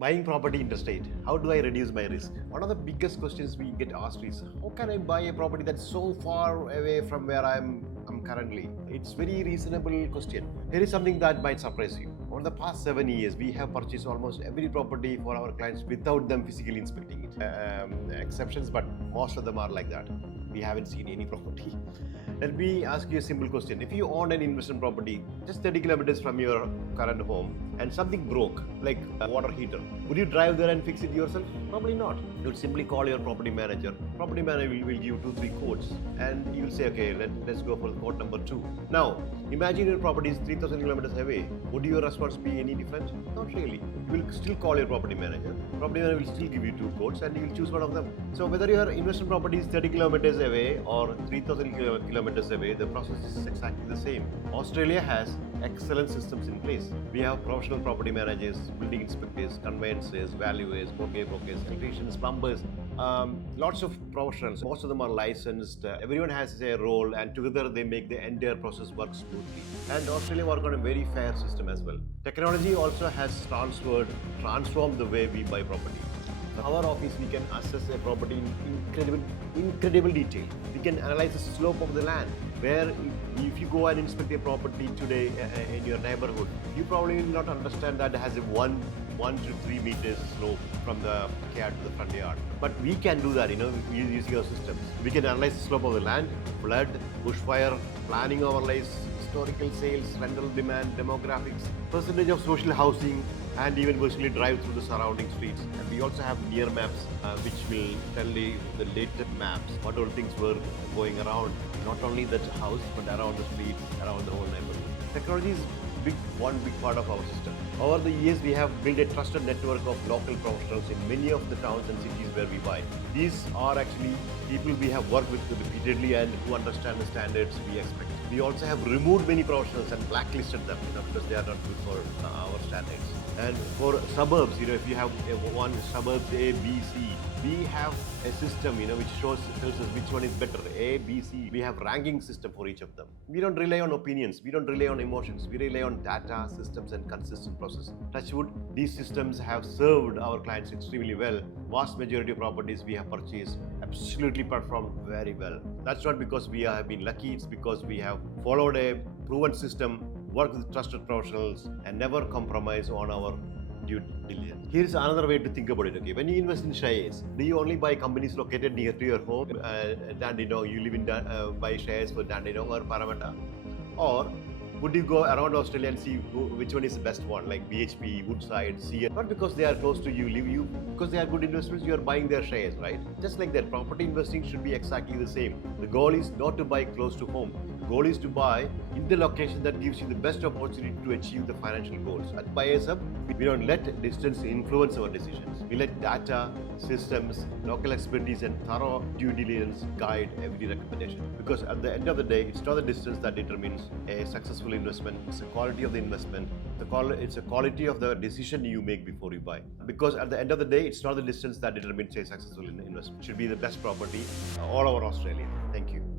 Buying property interstate, how do I reduce my risk? One of the biggest questions we get asked is, how can I buy a property that's so far away from where I'm currently? It's very reasonable question. Here is something that might surprise you. Over the past 7 years, we have purchased almost every property for our clients without them physically inspecting it. Exceptions, but most of them are like that. We haven't seen any property. Let me ask you a simple question. If you own an investment property just 30 kilometers from your current home and something broke, like a water heater, would you drive there and fix it yourself? Probably not. You would simply call your property manager. Property manager will give you 2-3 quotes and you will say, okay, let's go for quote number 2. Now, imagine your property is 3,000 kilometers away. Would your response be any different? Not really. You will still call your property manager. Property manager will still give you 2 quotes and you will choose one of them. So whether your investment property is 30 kilometers away or 3,000 kilometers away, the process is exactly the same. Australia has excellent systems in place. We have professional property managers, building inspectors, conveyancers, valuers, mortgage brokers, electricians, plumbers, lots of professionals. Most of them are licensed. Everyone has a role and together they make the entire process work smoothly. And Australia work on a very fair system as well. Technology also has transformed the way we buy property. In our office, we can assess a property in incredible detail. We can analyze the slope of the land. Where if you go and inspect a property today in your neighborhood, you probably will not understand that it has a 1 to 3 meters slope from the backyard to the front yard. But we can do that, using our systems. We can analyze the slope of the land, flood, bushfire, planning overlays, historical sales, rental demand, demographics, percentage of social housing, and even virtually drive through the surrounding streets. And we also have near maps, which will tell you the latest maps, what all things were going around, not only that house, but around the streets, around the whole neighborhood. Technology is one big part of our system. Over the years, we have built a trusted network of local professionals in many of the towns and cities where we buy. These are actually people we have worked with repeatedly and who understand the standards we expect. We also have removed many professionals and blacklisted them, because they are not good for our standards. And for suburbs, if you have one suburbs A, B, C, we have a system, which tells us which one is better, A, B, C. We have ranking system for each of them. We don't rely on opinions. We don't rely on emotions. We rely on data, systems, and consistent process. Touchwood, these systems have served our clients extremely well. Vast majority of properties we have purchased absolutely performed very well. That's not because we have been lucky. It's because we have followed a proven system, worked with trusted professionals, and never compromise on our due diligence. Here's another way to think about it. Okay, when you invest in shares, do you only buy companies located near to your home? Dandenong, you live in buy shares for Dandenong or Parramatta, or would you go around Australia and see which one is the best one, like BHP, Woodside, CN? Not because they are close to you, because they are good investments, you are buying their shares, right? Just like that, property investing should be exactly the same. The goal is not to buy close to home. The goal is to buy in the location that gives you the best opportunity to achieve the financial goals. At BuyersHub, we don't let distance influence our decisions. We let data, systems, local expertise, and thorough due diligence guide every recommendation. Because at the end of the day, it's not the distance that determines a successful investment. It's the quality of the investment. It's the quality of the decision you make before you buy. Because at the end of the day, it's not the distance that determines a successful investment. It should be the best property all over Australia. Thank you.